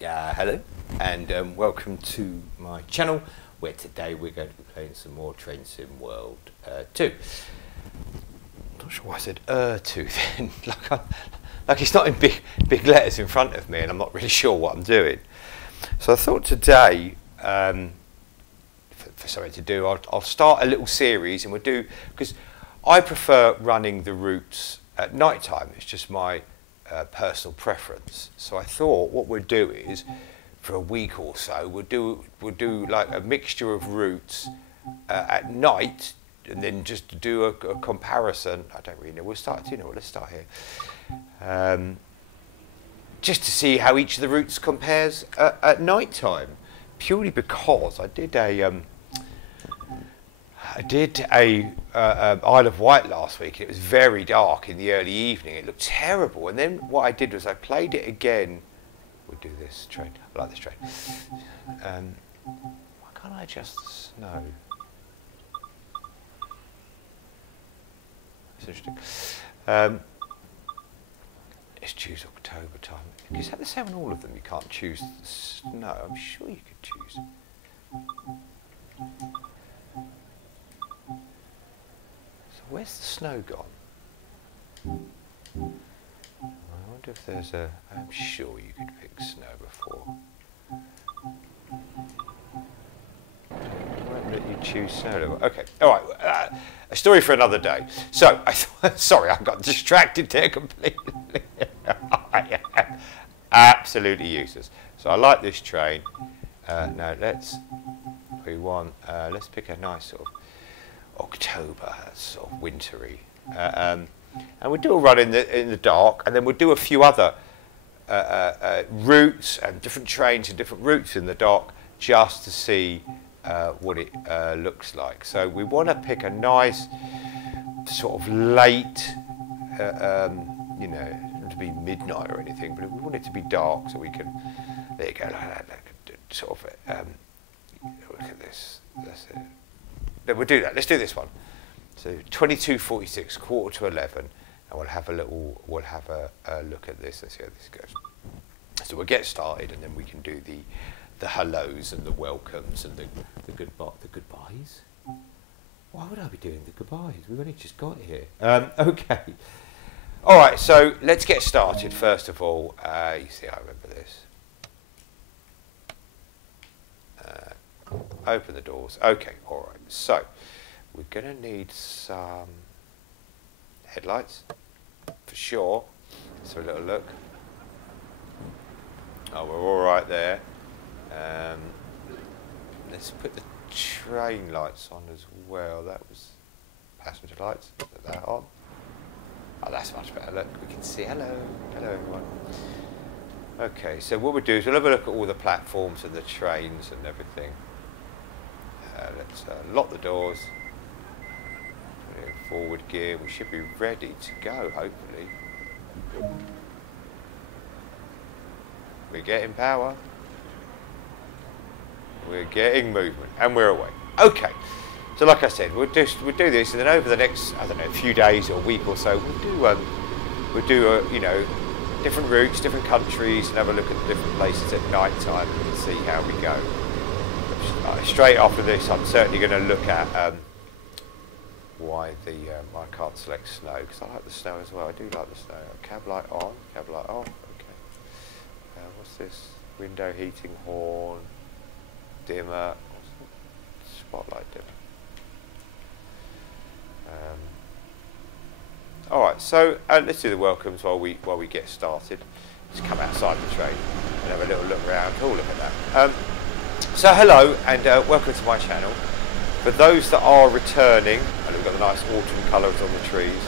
Hello and welcome to my channel, where today we're going to be playing some more Train Sim World 2. I'm not sure why I said 2 then, like it's not in big letters in front of me and I'm not really sure what I'm doing. So I thought today, for something to do, I'll start a little series, and we'll do, because I prefer running the routes at night time. It's just my personal preference. So I thought what we'll do is, for a week or so, we'll do like a mixture of routes at night, and then just do a comparison. I don't really know. We'll start. Let's start here. Just to see how each of the routes compares at night time, purely because I did a Isle of Wight last week, and it was very dark in the early evening. It looked terrible. And then what I did was I played it again. We'll do this train. I like this train. Why can't I adjust the snow? That's interesting. Let's choose October time. Is that the same on all of them? You can't choose the snow. I'm sure you could choose. Where's the snow gone? I wonder if there's a... I'm sure you could pick snow before. Why wouldn't you choose snow? Okay, all right. A story for another day. So, sorry, I got distracted there completely. I am absolutely useless. So I like this train. Now let's pick a nice sort of October, sort of wintry, and we'll do a run in the dark, and then we'll do a few other routes and different trains and different routes in the dark, just to see what it looks like. So we want to pick a nice sort of late, not to be midnight or anything, but we want it to be dark so we can. There you go, like sort of. Look at this. That's it. We'll do that. Let's do this one. So 22:46, quarter to 11, and we'll have a look at this. Let's see how this goes. So we'll get started, and then we can do the hellos and the welcomes and the goodbyes. Why would I be doing the goodbyes? We've only just got here. Okay. All right. So let's get started. First of all, you see, I remember this. Open the doors. Okay, all right. So we're going to need some headlights for sure. Let's have a little look. Oh, we're all right there. Let's put the train lights on as well. That was passenger lights. Put that on. Oh, that's much better. Look, we can see. Hello everyone. Okay, so what we'll do is we'll have a look at all the platforms and the trains and everything. Let's lock the doors, put it in forward gear. We should be ready to go, hopefully. We're getting power, we're getting movement, and we're away. Okay, so like I said, we'll do this, and then over the next, I don't know, few days or a week or so, we'll do different routes, different countries, and have a look at the different places at night time and see how we go. Straight after this, I'm certainly going to look at why I can't select snow, because I like the snow as well. I do like the snow. Cab light on, cab light off. Okay. What's this? Window heating horn, dimmer, spotlight dimmer. All right. So let's do the welcomes while we get started. Let's come outside the train and have a little look around. Oh, look at that. So hello and welcome to my channel. For those that are returning, and we've got the nice autumn colours on the trees.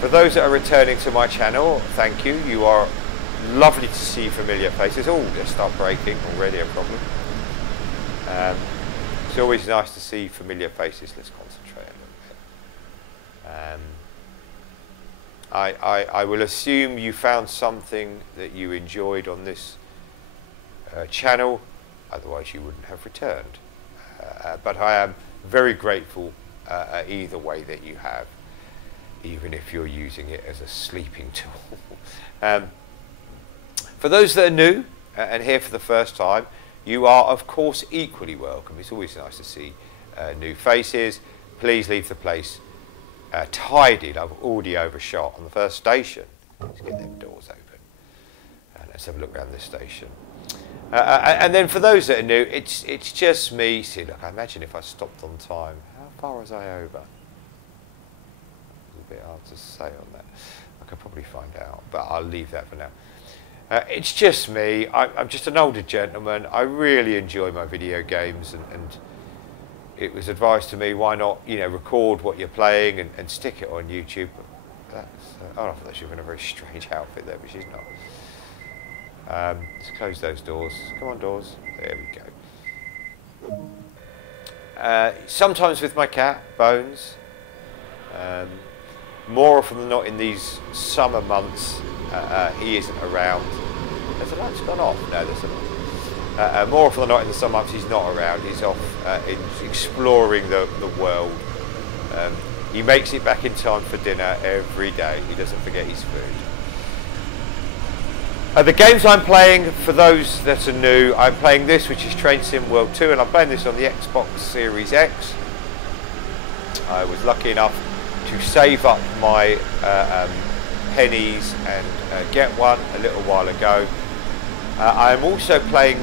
For those that are returning to my channel, thank you. You are lovely to see familiar faces. Oh, let's start breaking. Already a problem. It's always nice to see familiar faces. Let's concentrate a little bit. I will assume you found something that you enjoyed on this channel. Otherwise you wouldn't have returned. But I am very grateful either way that you have, even if you're using it as a sleeping tool. For those that are new, and here for the first time, you are of course equally welcome. It's always nice to see new faces. Please leave the place tidied. I've already overshot on the first station. Let's get them doors open. Let's have a look around this station. And then for those that are new, it's just me. See, look, I imagine if I stopped on time, how far was I over? A bit hard to say on that. I could probably find out, but I'll leave that for now. It's just me. I'm just an older gentleman. I really enjoy my video games, and it was advised to me, why not, you know, record what you're playing and stick it on YouTube. That's, I thought she was in a very strange outfit there, but she's not. Let's close those doors. Come on, doors. There we go. Sometimes with my cat, Bones. More often than not in these summer months, he isn't around. Has the lights gone off? No, there's not. More often than not in the summer months, he's not around. He's off exploring the world. He makes it back in time for dinner every day. He doesn't forget his food. The games I'm playing, for those that are new, I'm playing this, which is Train Sim World 2, and I'm playing this on the Xbox Series X. I was lucky enough to save up my pennies and get one a little while ago. I'm also playing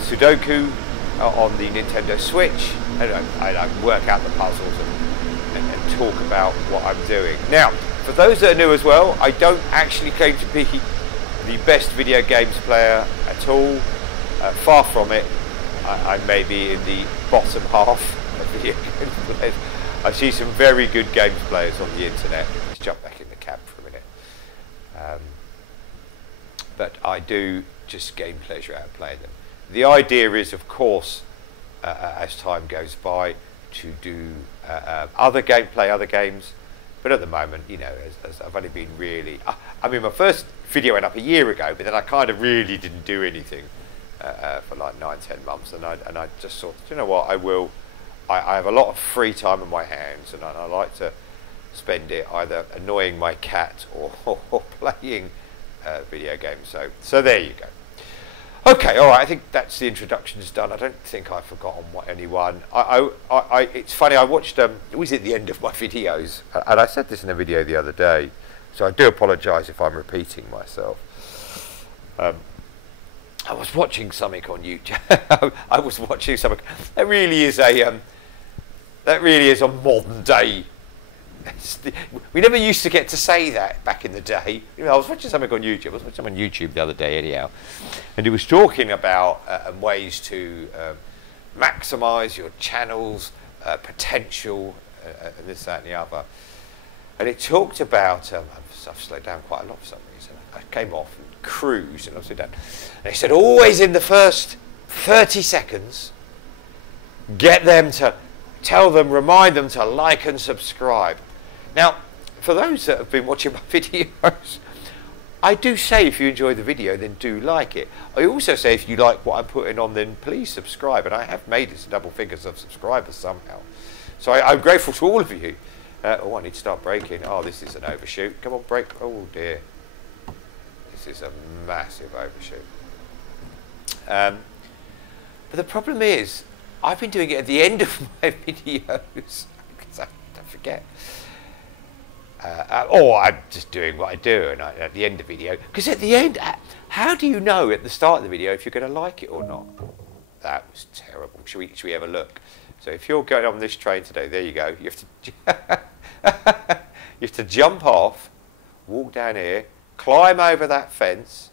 Sudoku on the Nintendo Switch. I work out the puzzles and talk about what I'm doing. Now, for those that are new as well, I don't actually claim to be the best video games player at all. Far from it. I may be in the bottom half of video games players. I see some very good games players on the internet. Let's jump back in the cab for a minute. But I do just gain pleasure out of playing them. The idea is, of course, as time goes by, to do other games. But at the moment, you know, as I've only been really... I mean, my first video went up a year ago, but then I kind of really didn't do anything for like 9-10 months. And I just thought, you know what, I will... I have a lot of free time on my hands, and I like to spend it either annoying my cat or playing video games. So there you go. Okay, all right. I think that's the introductions done. I don't think I've forgotten anyone. It's funny. I watched. It was at the end of my videos, and I said this in a video the other day, so I do apologise if I'm repeating myself. I was watching something on YouTube. I was watching something. That really is a modern day. We never used to get to say that back in the day. You know, I was watching something on YouTube. I was watching something on YouTube the other day, anyhow, and he was talking about ways to maximise your channel's potential, and this, that, and the other. And it talked about. I've slowed down quite a lot for some reason. I came off and cruised, and I slowed down. And he said, always in the first 30 seconds, get them to remind them to like and subscribe. Now, for those that have been watching my videos, I do say if you enjoy the video, then do like it. I also say if you like what I'm putting on, then please subscribe. And I have made it to double figures of subscribers somehow. So I'm grateful to all of you. Oh, I need to start braking. Oh, this is an overshoot. Come on, brake. Oh, dear. This is a massive overshoot. But the problem is, I've been doing it at the end of my videos because I don't forget. Or I'm just doing what I do and at the end of the video. Because at the end, how do you know at the start of the video if you're going to like it or not? That was terrible. Should we have a look? So if you're going on this train today, there you go. You have to jump off, walk down here, climb over that fence.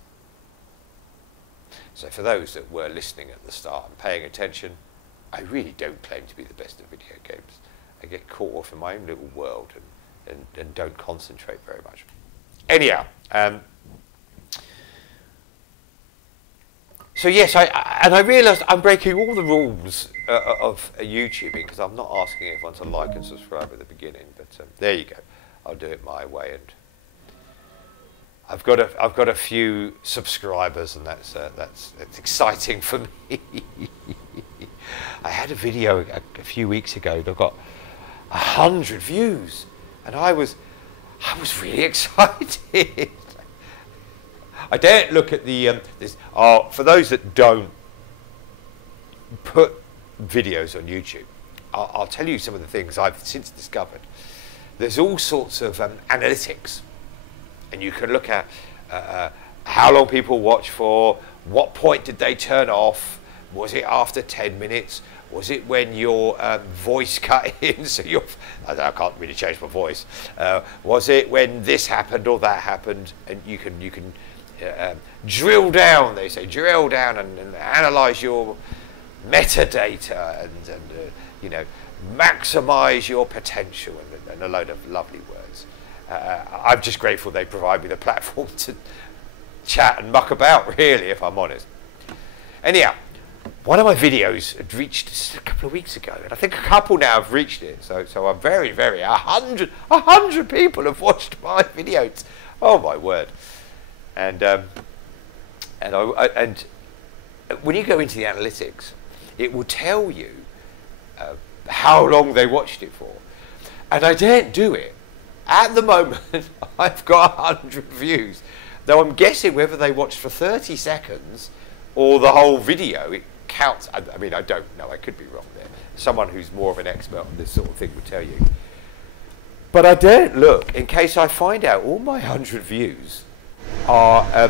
So for those that were listening at the start and paying attention, I really don't claim to be the best at video games. I get caught off in my own little world and don't concentrate very much. Anyhow, so yes, I realised I'm breaking all the rules of YouTubing because I'm not asking everyone to like and subscribe at the beginning. But there you go. I'll do it my way, and I've got a few subscribers, and that's exciting for me. I had a video a few weeks ago that got 100 views, and I was really excited. I daren't look at the for those that don't put videos on YouTube. I'll tell you some of the things I've since discovered. There's all sorts of analytics, and you can look at how long people watch for, what point did they turn off, was it after 10 minutes, was it when your voice cut in, so I can't really change my voice, was it when this happened or that happened, and you can drill down, they say, drill down and analyse your metadata and you know, maximise your potential and a load of lovely words. I'm just grateful they provide me the platform to chat and muck about, really, if I'm honest. Anyhow, one of my videos had reached just a couple of weeks ago, and I think a couple now have reached it. So I'm very, 100 people have watched my videos. Oh my word! And when you go into the analytics, it will tell you how long they watched it for, and I daren't do it. At the moment, I've got 100 views, though I'm guessing whether they watched for 30 seconds or the whole video. It counts. I mean, I don't know. I could be wrong there. Someone who's more of an expert on this sort of thing would tell you. But I daren't look in case I find out all my 100 views are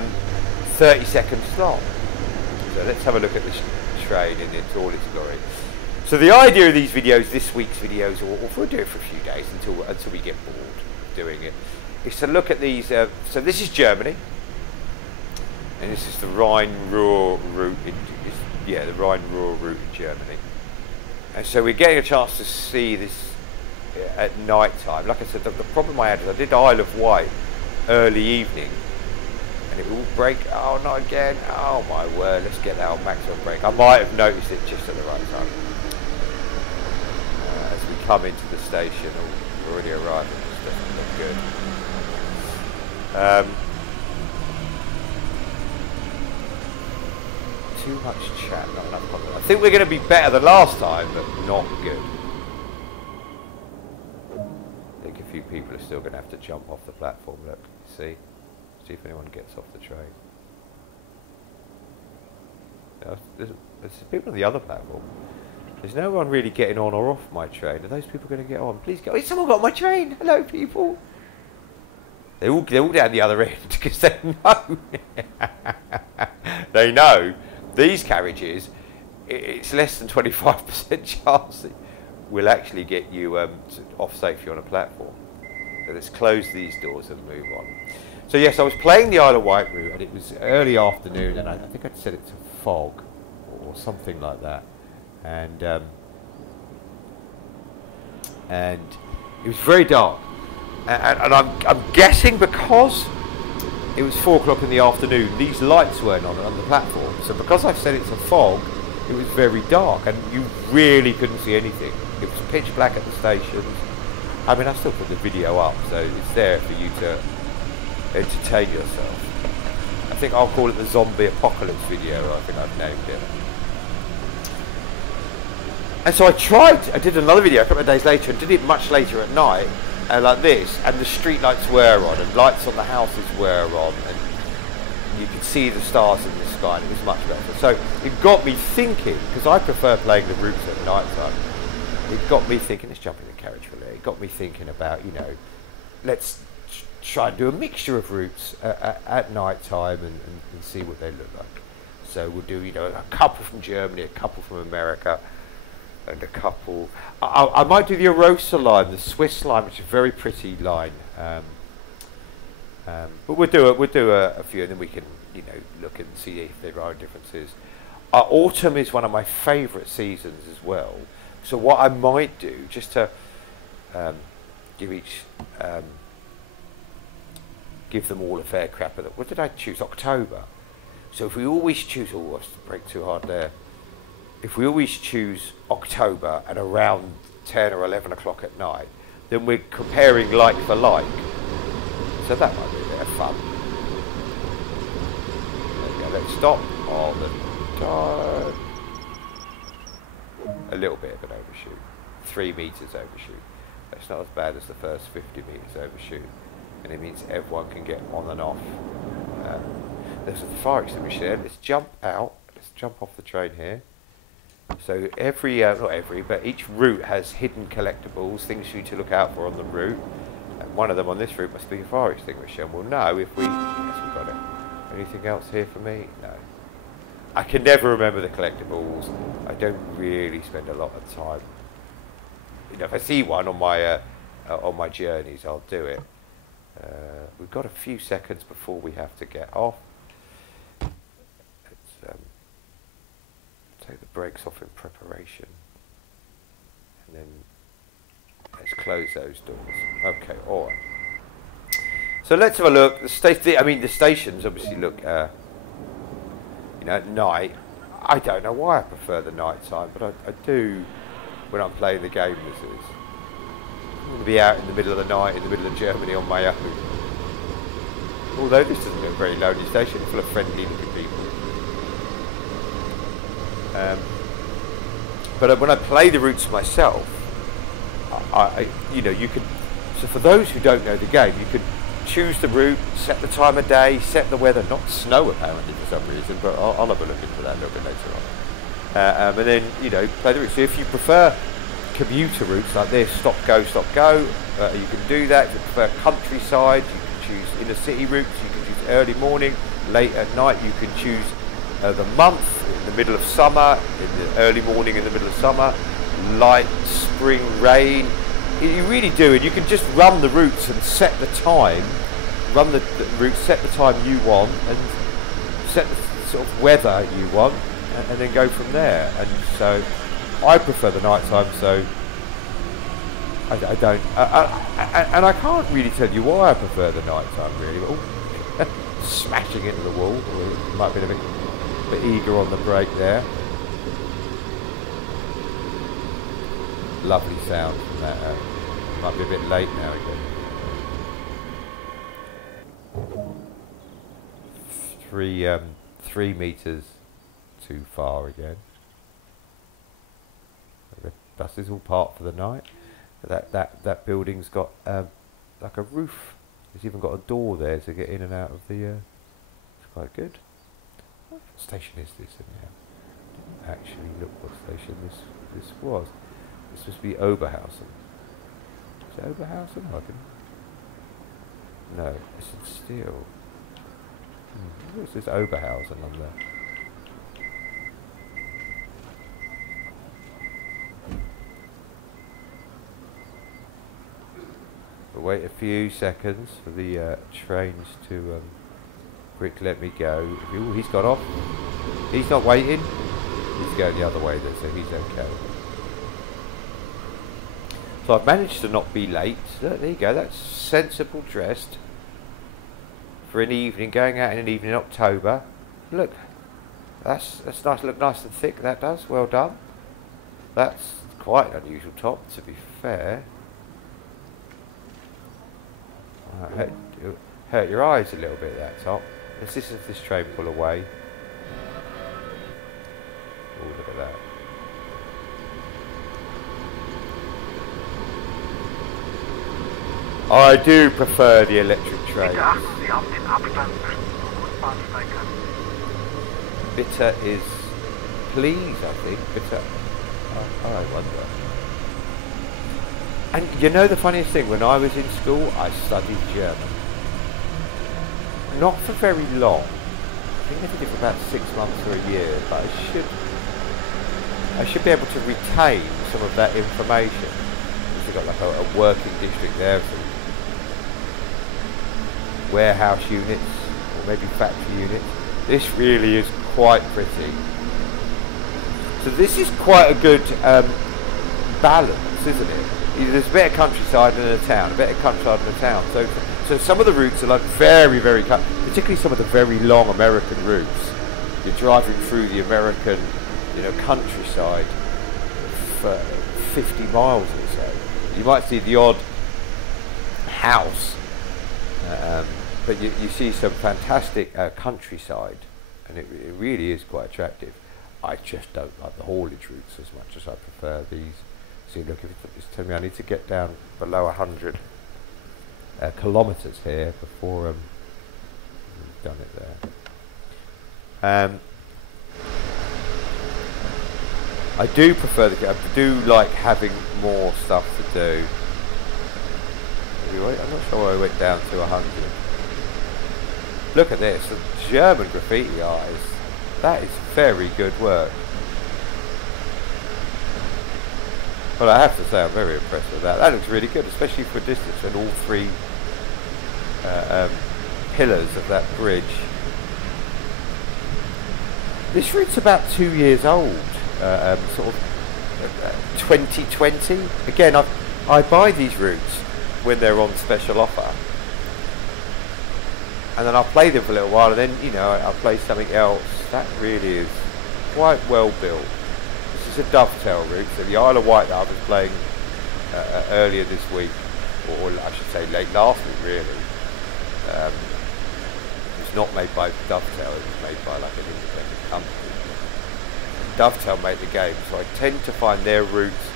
30 seconds long. So let's have a look at this train in all its glory. So the idea of these videos, this week's videos, or we'll do it for a few days until we get bored of doing it, is to look at these. So this is Germany, and this is the Rhein-Ruhr route. The Rhein-Ruhr route in Germany. And so we're getting a chance to see this at night time. Like I said, the problem I had is I did Isle of Wight early evening, and it will break. Oh, not again! Oh my word! Let's get that on maximum break. I might have noticed it just at the right time. As we come into the station, we're already arriving. It doesn't look good. Too much chat, not enough content. I think we're going to be better than last time, but not good. I think a few people are still going to have to jump off the platform. Look, see if anyone gets off the train. There's people on the other platform. There's no one really getting on or off my train. Are those people going to get on? Please go. Oh, someone got on my train. Hello, people. They're all down the other end because they know. They know these carriages. It's less than 25% chance that we'll actually get you off safely on a platform. So let's close these doors and move on. So yes, I was playing the Isle of Wight route, and it was early afternoon, and I think I'd set it to fog or something like that. And it was very dark, and I'm guessing because it was 4 o'clock in the afternoon, these lights weren't on the platform. So because I set it to fog, it was very dark, and you really couldn't see anything. It was pitch black at the stations. I mean, I still put the video up, so it's there for you to entertain yourself. I think I'll call it the zombie apocalypse video. I think I've named it. And so I did another video a couple of days later and did it much later at night, like this, and the street lights were on and lights on the houses were on, and you could see the stars in the sky, and it was much better. So it got me thinking, because I prefer playing the routes at night time, it got me thinking, let's jump in the carriage for a minute, it got me thinking about, let's try and do a mixture of routes at night time and see what they look like. So we'll do, a couple from Germany, a couple from America, and a couple. I might do the Arosa line, the Swiss line, which is a very pretty line. But we'll do a few, and then we can, look and see if there are differences. Autumn is one of my favourite seasons as well. So what I might do, just to give them all a fair crap at it. What did I choose? October. So if we always choose, let's break too hard there. If we always choose October at around 10 or 11 o'clock at night, then we're comparing like for like. So that might be a bit of fun. There we go, let's stop all the time. A little bit of an overshoot. 3 meters overshoot. That's not as bad as the first 50 meters overshoot. And it means everyone can get on and off. there's a fire extinguisher. Let's jump out. Let's jump off the train here. So every, not every, but each route has hidden collectibles, things for you to look out for on the route. And one of them on this route must be a fire extinguisher. And we'll know if we, yes, we've got it. Anything else here for me? No. I can never remember the collectibles. I don't really spend a lot of time. You know, if I see one on my journeys, I'll do it. We've got a few seconds before we have to get off. Let's take the brakes off in preparation, and then let's close those doors. Okay, all right. So let's have a look. The stations obviously look, you know, at night. I don't know why I prefer the night time, but I do when I'm playing the game as is. I'm going to be out in the middle of the night in the middle of Germany on my own. Although this doesn't look a very lonely station, full of friendly looking people. But when I play the routes myself, you know, you can. So for those who don't know the game, you can choose the route, set the time of day, set the weather. Not snow apparently for some reason, but I'll have a look into that a little bit later on. And then, you know, play the route. So if you prefer commuter routes like this, stop go, you can do that. If you prefer countryside, you can choose inner city routes. You can choose early morning, late at night. You can choose the month, in the middle of summer, in the early morning in the middle of summer, light, spring, rain. You really do, and you can just run the routes and set the time, run the route, set the time you want, and set the sort of weather you want, and then go from there. And so I prefer the night time, so I don't, and I can't really tell you why I prefer the night time really. But, smashing into the wall, might be a bit eager on the brake there. Lovely sound from that. Might be a bit late now again. 3 meters too far again. The bus is all parked for the night. That building's got like a roof. It's even got a door there to get in and out of the. It's quite good. What station is this anyhow? Didn't actually look what station this was. This must be Oberhausen. Is it Oberhausen? No, it's in steel. Where's this Oberhausen on there? We'll wait a few seconds for the trains to quickly let me go. Ooh, he's got off. He's not waiting. He's going the other way though, so he's okay. So I've managed to not be late. So there you go, that's sensible dressed for an evening, going out in an evening in October. Look, that's nice, look nice and thick, that does, well done. That's quite an unusual top, to be fair. Hurt your eyes a little bit, that top. Let's listen to this train pull away. Oh, look at that. I do prefer the electric trains. Bitter is please, I think. Bitter. Oh, I wonder. And you know the funniest thing, when I was in school, I studied German. Not for very long. I think I did it for about 6 months or a year, but I should be able to retain some of that information. We've got like a working district there, some warehouse units, or maybe factory units. This really is quite pretty. So this is quite a good balance, isn't it? There's a bit of countryside and a town, a bit of countryside and a town. So some of the routes are like very, particularly some of the very long American routes. You're driving through the American, countryside for 50 miles or so. You might see the odd house, but you see some fantastic countryside, and it really is quite attractive. I just don't like the haulage routes as much as I prefer these. See, look, if it's telling me I need to get down below 100 kilometres here before we've done it there. I do prefer I do like having more stuff to do. I'm not sure why I went down to 100. Look at this, the German graffiti artist. That is very good work. Well, I have to say I'm very impressed with that. That looks really good, especially for distance and all three pillars of that bridge. This route's about 2 years old, sort of 2020. Again, I buy these routes when they're on special offer, and then I'll play them for a little while, and then, you know, I'll play something else. That really is quite well built. This is a dovetail route, so the Isle of Wight that I was playing earlier this week, or I should say late last week really, it was not made by Dovetail, it was made by like an independent company. Dovetail made the game, so I tend to find their routes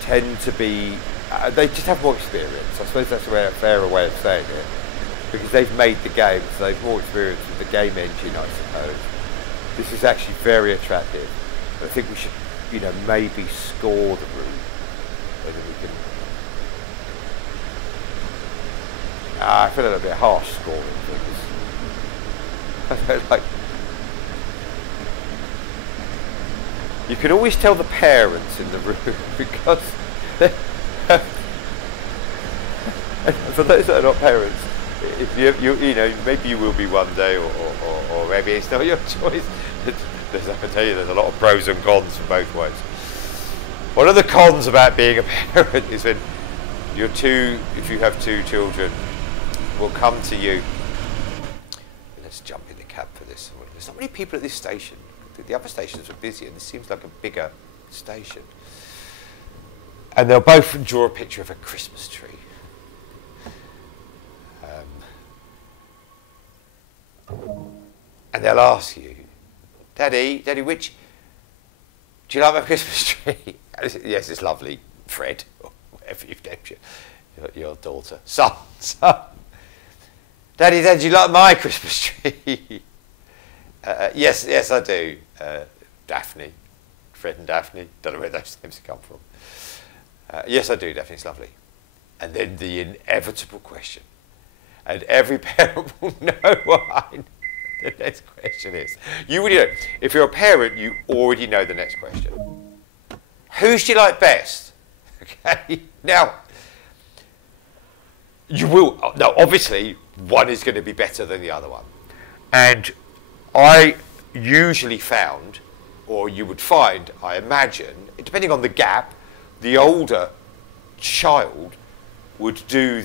tend to be, they just have more experience. I suppose that's a fairer way of saying it, because they've made the game, so they've more experience with the game engine, I suppose. This is actually very attractive. I think we should, you know, maybe score the route, so that we can. I feel a little bit harsh scoring things. I don't like. You can always tell the parents in the room because for those that are not parents, if you know, maybe you will be one day, or maybe it's not your choice. I can tell you, there's a lot of pros and cons for both ways. One of the cons about being a parent is when if you have two children, will come to you. Let's jump in the cab for this. There's not many people at this station. The other stations are busy, and this seems like a bigger station. And they'll both draw a picture of a Christmas tree. And they'll ask you, Daddy, which, do you like my Christmas tree? Yes, it's lovely, Fred, or whatever you've named your daughter. Son. Daddy, do you like my Christmas tree? Yes, I do. Daphne, Fred and Daphne, don't know where those names have come from. Yes, I do, Daphne, it's lovely. And then the inevitable question, and every parent will know what the next question is. You already know. If you're a parent, you already know the next question. Who do you like best? Okay, now, you will, now obviously, one is going to be better than the other one. And I usually found, or you would find, I imagine, depending on the gap, the older child would do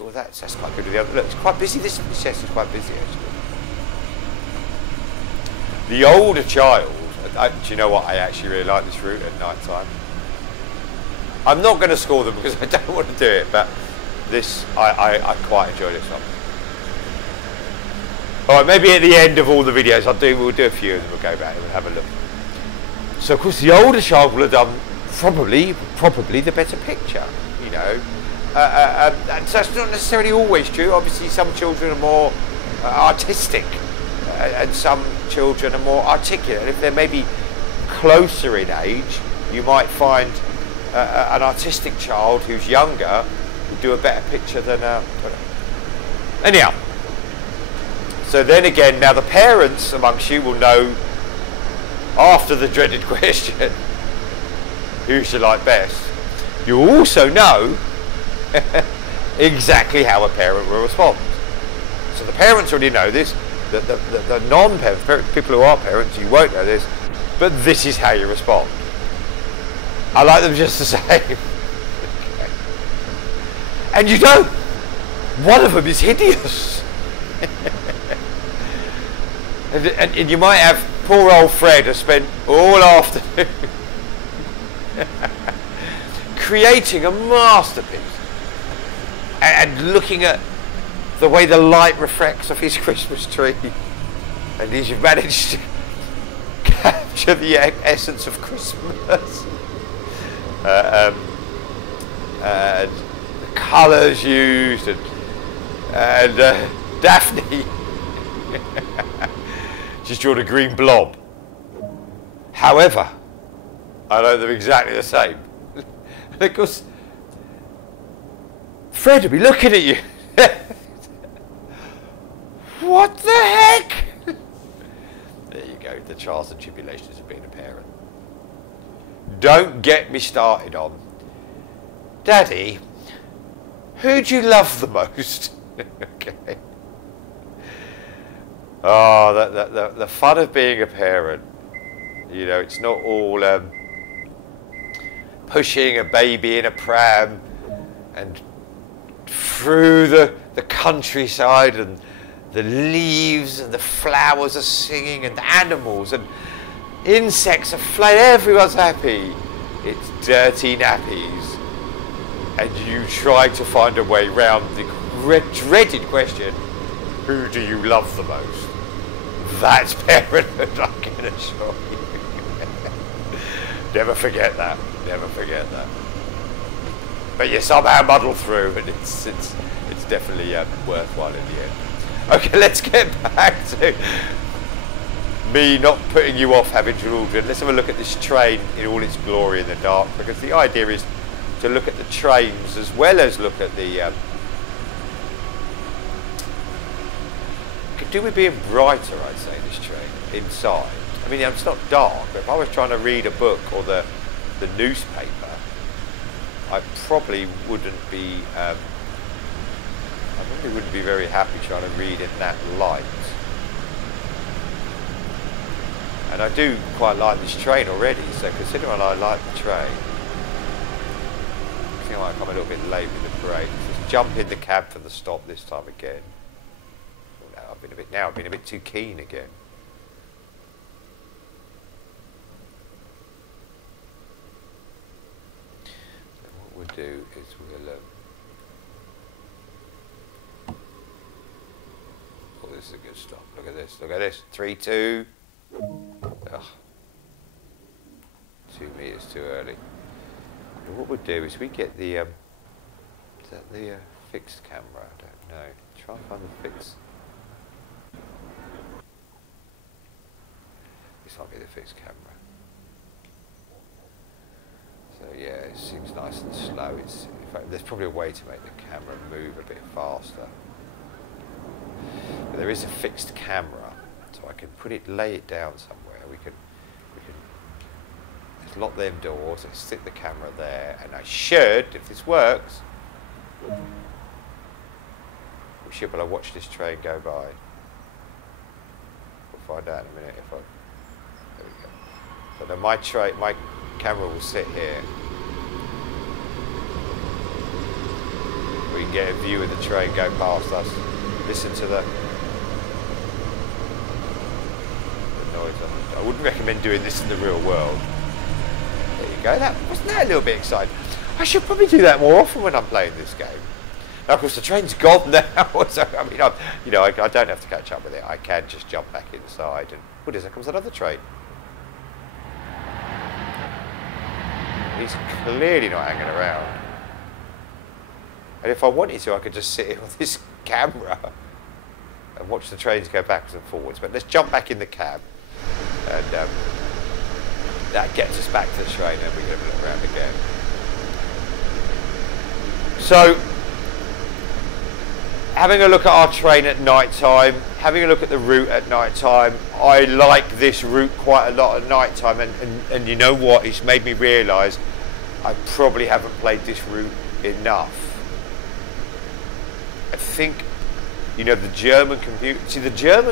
oh, that's quite good. Look, it's quite busy. This chest is quite busy, actually. The older child, do you know what? I actually really like this route at night time. I'm not going to score them because I don't want to do it, but this, I quite enjoy this one. Alright, maybe at the end of all the videos we'll do a few and then we'll go back and we'll have a look. So of course the older child will have done probably the better picture, you know. And so that's not necessarily always true. Obviously some children are more artistic and some children are more articulate. And if they're maybe closer in age, you might find an artistic child who's younger will do a better picture than anyhow. So then again, now the parents amongst you will know, after the dreaded question, who should like best, you also know exactly how a parent will respond. So the parents already know this, the non-parents, people who are parents, you won't know this, but this is how you respond. I like them just the same. Okay. And you don't. One of them is hideous. And you might have poor old Fred has spent all afternoon creating a masterpiece and looking at the way the light reflects off his Christmas tree, and he's managed to capture the essence of Christmas and the colours used, and Daphne She's drawn a green blob. However, I know they're exactly the same. And of course, Fred will be looking at you. What the heck? There you go, the trials and tribulations of being a parent. Don't get me started on, Daddy, who do you love the most? Okay. Oh, the fun of being a parent. You know, it's not all pushing a baby in a pram and through the countryside, and the leaves and the flowers are singing and the animals and insects are flying, everyone's happy. It's dirty nappies and you try to find a way round the dreaded question, who do you love the most? That's parenthood, I can assure you. Never forget that. Never forget that. But you somehow muddle through, and it's definitely worthwhile in the end. Okay, let's get back to me not putting you off having children. Let's have a look at this train in all its glory in the dark, because the idea is to look at the trains as well as look at the. Could do with being brighter, I'd say, this train inside. I mean, it's not dark, but if I was trying to read a book or the newspaper, I probably wouldn't be. I probably wouldn't be very happy trying to read in that light. And I do quite like this train already, so considering I like the train, I think I might come a little bit late with the break. Just jump in the cab for the stop this time again. Oh, no, I've been a bit too keen again. So what we'll do is we'll. Oh, this is a good stop. Look at this. Look at this. 3, 2. Ugh. 2 meters too early. And what we'll do is we get the is that the fixed camera? I don't know. Try and find the fixed. This might be the fixed camera. So yeah, it seems nice and slow. It's in fact there's probably a way to make the camera move a bit faster. But there is a fixed camera. So I can lay it down somewhere. We can let's lock them doors and stick the camera there. And I should, if this works, we should. But I watch this train go by. We'll find out in a minute if I. There we go. So then my camera will sit here. We can get a view of the train go past us. Listen to the. I wouldn't recommend doing this in the real world. There you go. Wasn't that a little bit exciting? I should probably do that more often when I'm playing this game. Now, of course, the train's gone now, so I mean, I don't have to catch up with it. I can just jump back inside, and there comes another train. He's clearly not hanging around. And if I wanted to, I could just sit here with this camera and watch the trains go backwards and forwards. But let's jump back in the cab. And that gets us back to the train, and we can have a look around again. So, having a look at our train at night time, having a look at the route at night time, I like this route quite a lot at night time, and you know what, it's made me realise I probably haven't played this route enough. I think, you know, the German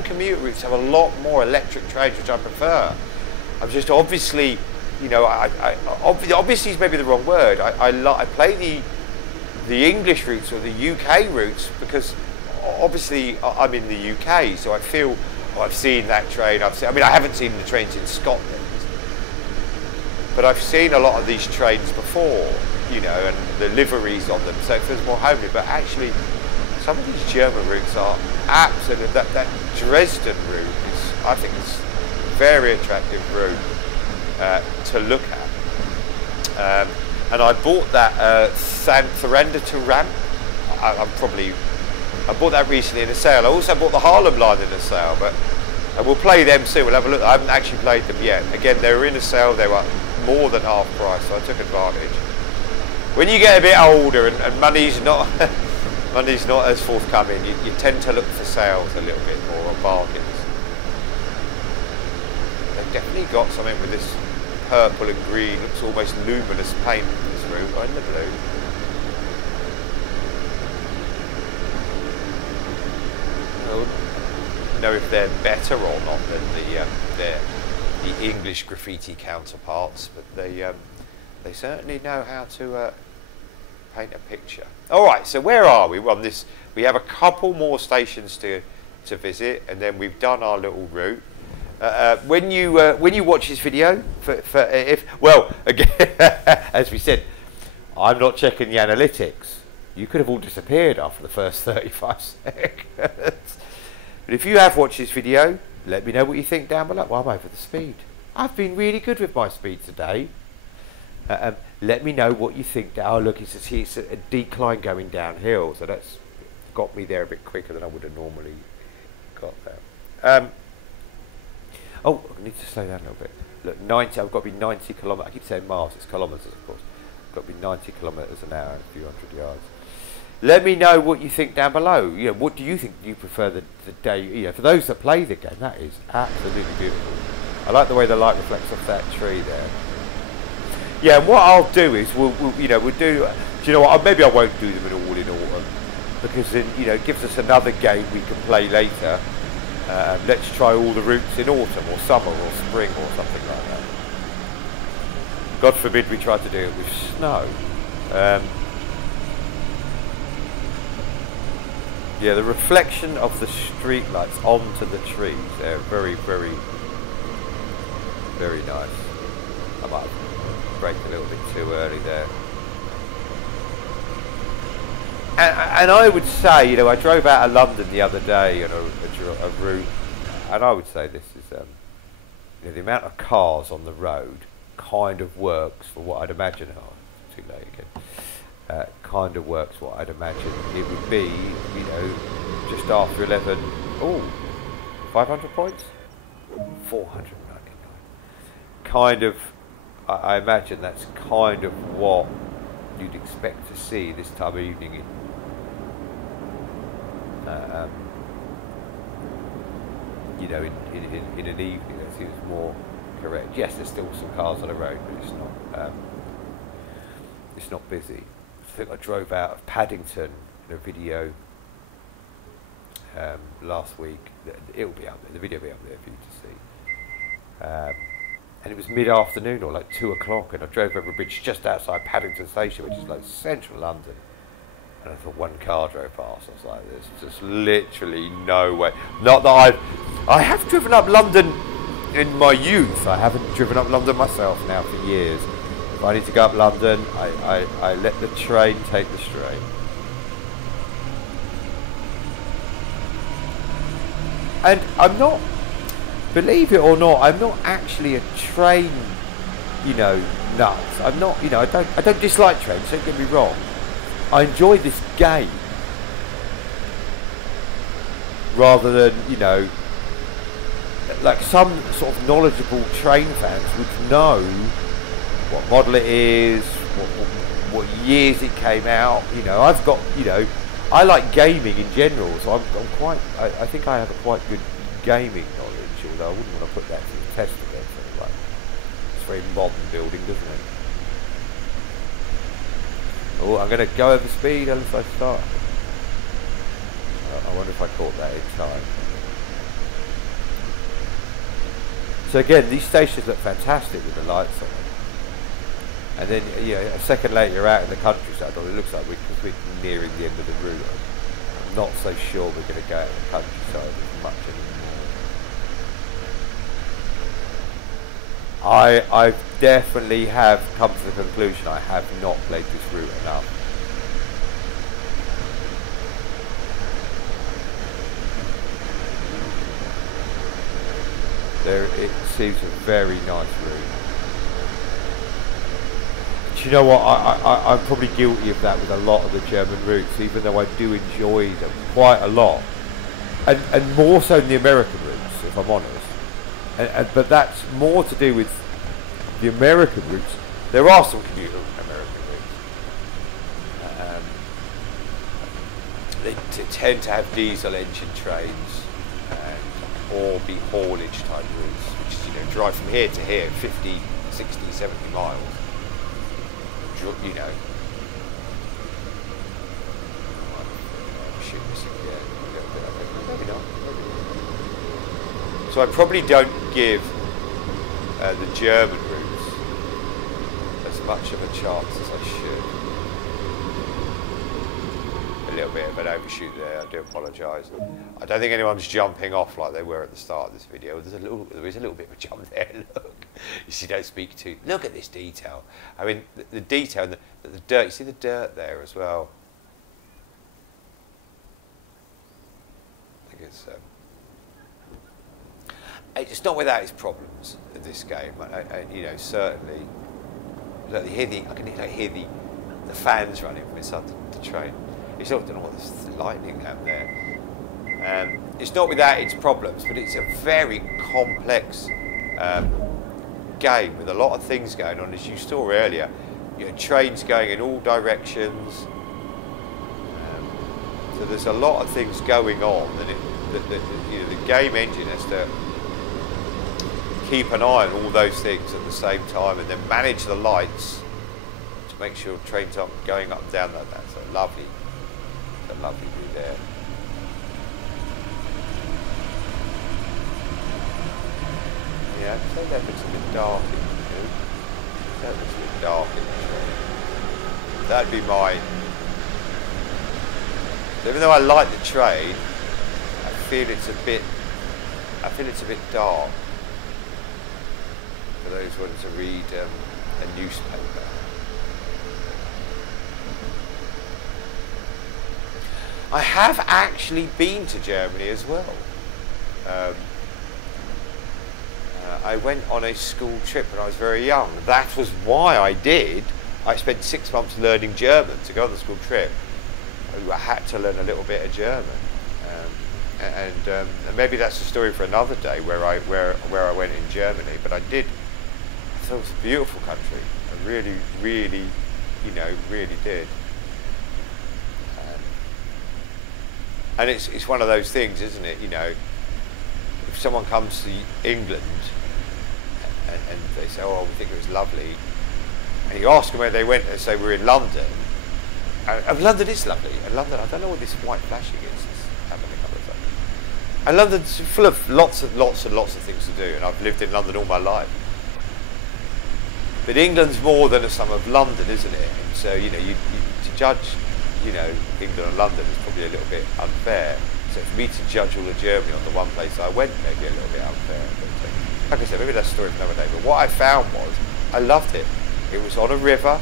commuter routes have a lot more electric trains, which I prefer. I'm just obviously, you know, obviously is maybe the wrong word. I play the English routes or the UK routes because obviously I'm in the UK, so I feel I've seen that train. I haven't seen the trains in Scotland, but I've seen a lot of these trains before, you know, and the liveries on them, so it feels more homely. But actually, some of these German routes are absolutely, that Dresden route is, I think, is a very attractive route to look at. And I bought that Thurenda to Ramp. I bought that recently in a sale. I also bought the Harlem line in a sale, but And we'll play them soon. We'll have a look. I haven't actually played them yet. Again, they were in a sale. They were more than half price, so I took advantage. When you get a bit older and money's not money's not as forthcoming, you tend to look for sales a little bit more, or bargains. They've definitely got something with this purple and green. Looks almost luminous paint in this room, right in the blue. Know if they're better or not than the English graffiti counterparts, but they certainly know how to paint a picture. All right, so where are we? Well, we have a couple more stations to visit, and then we've done our little route. When you watch this video, again, as we said, I'm not checking the analytics. You could have all disappeared after the first 35 seconds. But if you have watched this video, let me know what you think down below. Well, I'm over the speed. I've been really good with my speed today. Let me know what you think. Oh, look, it's a decline going downhill, so that's got me there a bit quicker than I would have normally got there. Oh, I need to slow down a little bit. Look, 90. I've got to be 90 kilometres. I keep saying miles. It's kilometres, of course. I've got to be 90 kilometres an hour, a few hundred yards. Let me know what you think down below. You know, what do you think you prefer the day? You know, for those that play the game, that is absolutely beautiful. I like the way the light reflects off that tree there. Yeah, and what I'll do is we'll do. Do you know what? Maybe I won't do them all in autumn, because then it gives us another game we can play later. Let's try all the routes in autumn or summer or spring or something like that. God forbid we try to do it with snow. Yeah, the reflection of the street lights onto the trees, they're very, very, very nice. I might break a little bit too early there. And I would say, I drove out of London the other day on a route, and I would say this is, the amount of cars on the road kind of works for what I'd imagine. Oh, too late again. Kind of works what I'd imagine it would be, just after 11. Oh, 500 points? 499. Kind of, I imagine that's kind of what you'd expect to see this time of evening in an evening. That seems more correct. Yes, there's still some cars on the road, but it's not busy. I think I drove out of Paddington in a video last week. It'll be up there. The video will be up there for you to see. And it was mid-afternoon or like 2 o'clock, and I drove over a bridge just outside Paddington Station, which is like central London. And I thought one car drove past. I was like, there's just literally no way. Not that I have driven up London in my youth. I haven't driven up London myself now for years. If I need to go up London, I let the train take the strain. And I'm not, believe it or not, I'm not actually a train, nuts. I'm not, I don't dislike trains, don't get me wrong. I enjoy this game rather than, like some sort of knowledgeable train fans would know what model it is, what years it came out. I've got, I like gaming in general, so I'm quite, I think I have a quite good gaming knowledge, although I wouldn't want to put that to the test again. So it's a very modern building, doesn't it? Oh, I'm going to go over speed unless I start. I wonder if I caught that in time. So again, these stations look fantastic with the lights on them. And then, a second later you're out in the countryside, or it looks like we're nearing the end of the route. I'm not so sure we're going to go out in the countryside as much anymore. I definitely have come to the conclusion I have not played this route enough. It seems a very nice route. Do you know what? I'm probably guilty of that with a lot of the German routes, even though I do enjoy them quite a lot. and more so than the American routes, if I'm honest. But that's more to do with the American routes. There are some commuter American routes. They tend to have diesel engine trains or be haulage type routes, which is, drive from here to here, 50, 60, 70 miles. Shoot this again a little bit. Maybe not. So I probably don't give the German routes as much of a chance as I should. A little bit of an overshoot there, I do apologise. I don't think anyone's jumping off like they were at the start of this video. There is a little bit of a jump there, look. You see, don't speak too. Look at this detail. I mean, the detail, the dirt, you see the dirt there as well. I think it's not without its problems, this game. Certainly. Look, I can hear the fans running from inside the train. You sort of don't know what there's lightning out there. It's not without its problems, but it's a very complex game with a lot of things going on. As you saw earlier, trains going in all directions. So there's a lot of things going on, and the game engine has to keep an eye on all those things at the same time, and then manage the lights to make sure trains aren't going up and down like that. So lovely. Lovely view there. Yeah, I'd say that looks a bit dark in the view. That looks a bit dark in the train. That'd be mine. So even though I like the train, I feel it's a bit dark for those who want to read a newspaper. I have actually been to Germany as well. I went on a school trip when I was very young. That was why I spent 6 months learning German to go on the school trip. I had to learn a little bit of German. And maybe that's a story for another day where I went in Germany. But I thought it was a beautiful country. I really, really, really did. And it's one of those things, isn't it? If someone comes to England and they say, "Oh, we think it was lovely," and you ask them where they went, they say we're in London. And London is lovely. And London, I don't know what this white flashing is. It's happening a couple of times. And London's full of lots and lots of things to do. And I've lived in London all my life. But England's more than a sum of London, isn't it? And so you to judge. England and London is probably a little bit unfair. So for me to judge all of Germany on the one place I went may be a little bit unfair. But like I said, maybe that's a story for another day. But what I found was, I loved it. It was on a river,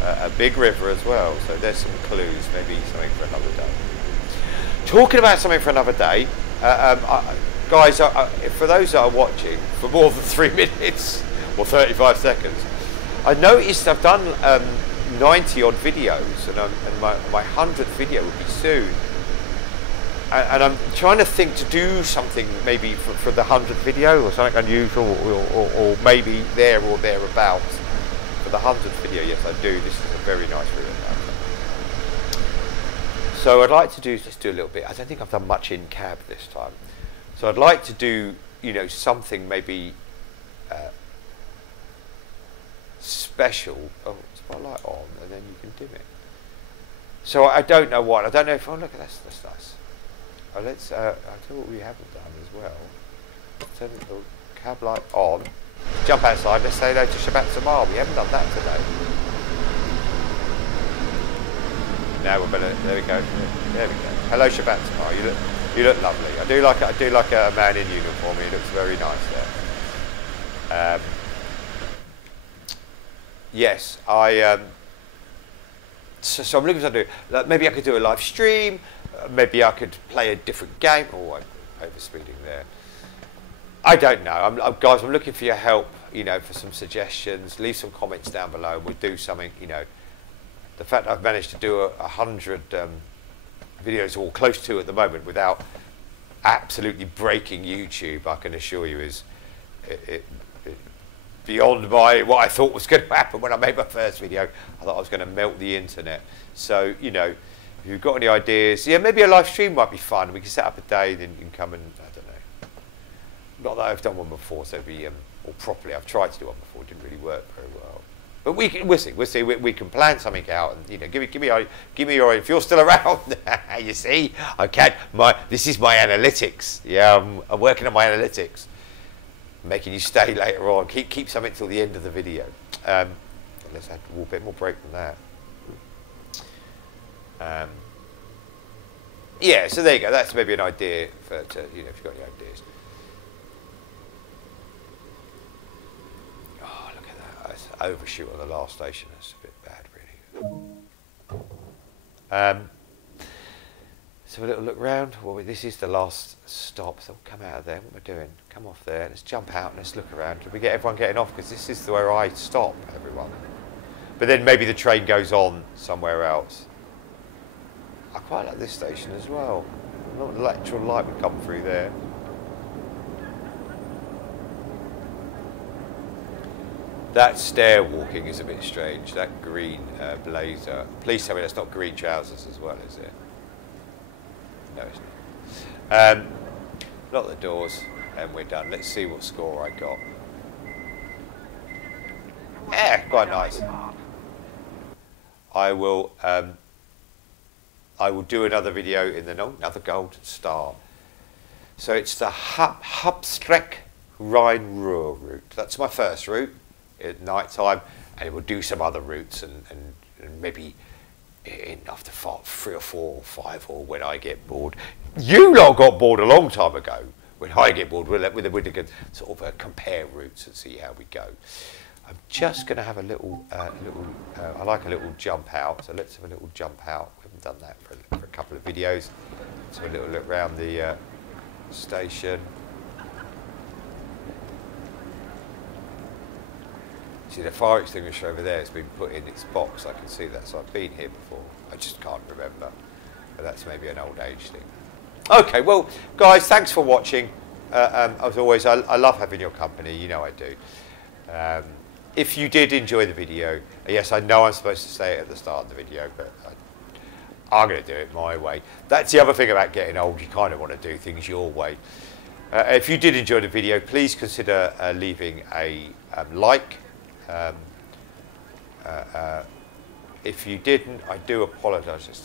a big river as well. So there's some clues, maybe something for another day. Talking about something for another day, guys, for those that are watching for more than 3 minutes or 35 seconds, I noticed I've done 90 odd videos, and my 100th video will be soon. And I'm trying to think to do something maybe for the 100th video, or something unusual, or maybe there or thereabouts for the 100th video. Yes, I do. This is a very nice video. So I'd like to let's do a little bit. I don't think I've done much in cab this time. So I'd like to do, something maybe special. Oh, spotlight on, and then you can dim it. So I don't know what. I don't know if. Oh, look at that. That's nice. Let's. I'll tell you what we haven't done as well. Turn the cab light on. Jump outside. Let's say hello to Shabbat Samar. We haven't done that today. Now we're gonna. There we go. There we go. Hello Shabbat Samar. You look lovely. I do like a man in uniform. He looks very nice there. Yes, so I'm looking for something to do. Maybe I could do a live stream. Maybe I could play a different game. Oh, I'm overspeeding there. I don't know. Guys, I'm looking for your help. For some suggestions. Leave some comments down below. We'll do something. The fact that I've managed to do 100 videos, or close to at the moment, without absolutely breaking YouTube, I can assure you, is beyond what I thought was going to happen when I made my first video. I thought I was going to melt the internet. So, you know, if you've got any ideas, yeah, maybe a live stream might be fun. We can set up a day, then you can come and, I don't know. Not that I've done one before, so it'd be, or properly, I've tried to do one before, it didn't really work very well. But we'll see. We can plan something out, and you know, give me your. If you're still around, you see, I can't. This is my analytics. Yeah, I'm working on my analytics, making you stay later on. Keep something till the end of the video. Let's have a bit more break than that. Yeah, so there you go. That's maybe an idea for if you've got any ideas. Overshoot on the last station. That's a bit bad, really. So a little look round. Well, this is the last stop, so we'll come out of there. What am I doing? Come off there. Let's jump out and let's look around. Did we get everyone getting off? Because this is where I stop everyone. But then maybe the train goes on somewhere else. I quite like this station as well. Not the electrical light would come through there. That stair walking is a bit strange. That green blazer. Please tell me that's not green trousers as well, is it? No, it's not. Lock the doors, and we're done. Let's see what score I got. Yeah, quite nice. I will do another video in the another golden star. So it's the Hauptstrecke Rhein Ruhr route. That's my first route. At night time, and we'll do some other routes and maybe after 3 or 4 or 5, or when I get bored. You lot got bored a long time ago. When I get bored, we'll sort of compare routes and see how we go. I'm just going to have a little, I like a little jump out, so let's have a little jump out. We haven't done that for a couple of videos. Let's have a little look around the station. See, the fire extinguisher over there has been put in its box. I can see that, so I've been here before. I just can't remember. But that's maybe an old age thing. Okay, well, guys, thanks for watching. As always, I love having your company. You know I do. If you did enjoy the video, yes, I know I'm supposed to say it at the start of the video, but I'm going to do it my way. That's the other thing about getting old. You kind of want to do things your way. If you did enjoy the video, please consider leaving a like. If you didn't, I do apologise.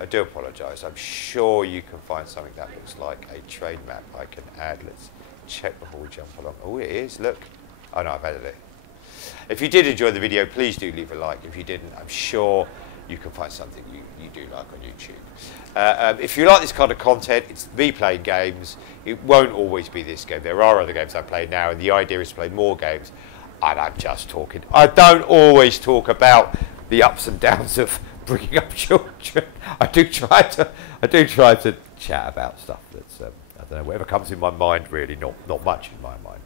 I do apologise. I'm sure you can find something that looks like a train map I can add. Let's check before we jump along. Oh, it is. Look. Oh no, I've added it. If you did enjoy the video, please do leave a like. If you didn't, I'm sure you can find something you do like on YouTube. If you like this kind of content, it's me playing games. It won't always be this game. There are other games I play now, and the idea is to play more games. And I'm just talking. I don't always talk about the ups and downs of bringing up children. I do try to chat about stuff that's I don't know, whatever comes in my mind. Really, not much in my mind.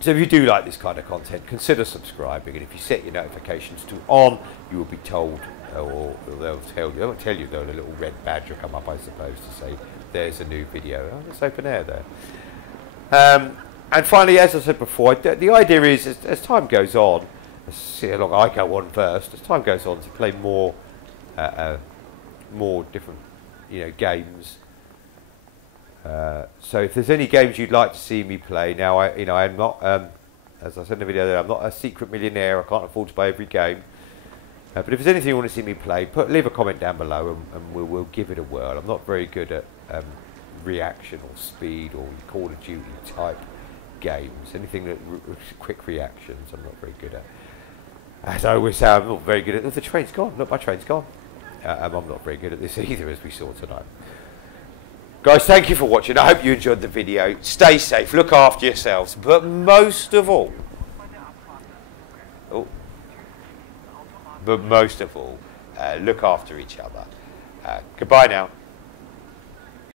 So if you do like this kind of content, consider subscribing. And if you set your notifications to on, you will be told, or they'll tell you. They'll tell you though, a little red badge will come up, I suppose, to say there's a new video. Oh, there's open air there. And finally, as I said before, the idea is, as time goes on, let's see how long I go on first, as time goes on, to play more different, games. So if there's any games you'd like to see me play, now I'm not, as I said in the video there, I'm not a secret millionaire. I can't afford to buy every game. But if there's anything you want to see me play, leave a comment down below, and we'll give it a whirl. I'm not very good at reaction or speed or Call of Duty type games. Anything that quick reactions, I'm not very good at. As I always say, I'm not very good at. The train's gone. Look, my train's gone. I'm not very good at this either, as we saw tonight. Guys, thank you for watching. I hope you enjoyed the video. Stay safe. Look after yourselves. But most of all, look after each other. Goodbye now.